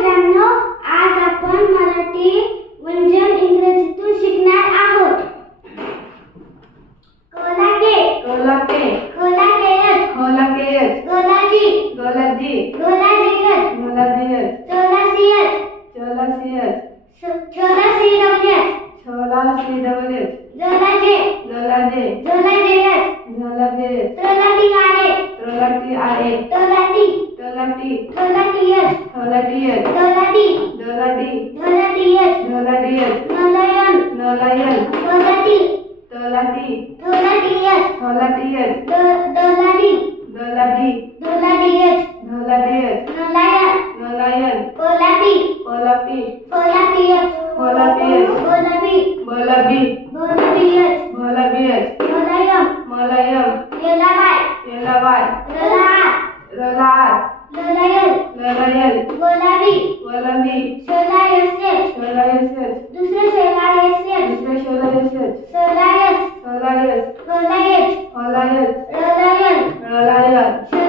मित्रांनो, आज आपण मराठी व्यंजन इंग्रजीतून शिकणार आहोत. कोलाके, कोलाके, कोलाकेयस, कोलाकेयस, गोलाजी, गोलाजी, गोलाजियस, गोलाजियस, चोलासियस, चोलासियस, चोलासिडवयस, चोलासिडवयस, जोलाजे, जोलाजे, जोलाजेयस, जोलाजेयस, त्रोलाटिआरे, त्रोलाटिआरे, तोलाटी, तोलाटी, तोलाटियस, तोलाटियस, तोलाटी, दोलाटी, तोलाटियस, दोलाटियस, नलयन, नोलायन, तोलाटी, तोलाटी, तोलाटियस, तोलाटियस, दोलाटी, दोलाटी, दोलाटियस, दोलाटियस, नलयन, नोलायन, कोलापी, कोलापी, कोलापियस, कोलापियस, कोलापी, बोलाबी, कोलापियस, बोलाबियस, मलयम, मलयम, येलाबाय, येलाबाय, रलार, रलार, ललयन, ललयन, गोलाबी, गोलाबी, शोलायसेस, शोलायसेस, दुसरे शोलायसेस, दुसरे शोलायसेस, शोलायस, शोलायस, कोलायस, होलायस, रलयन, रलायन,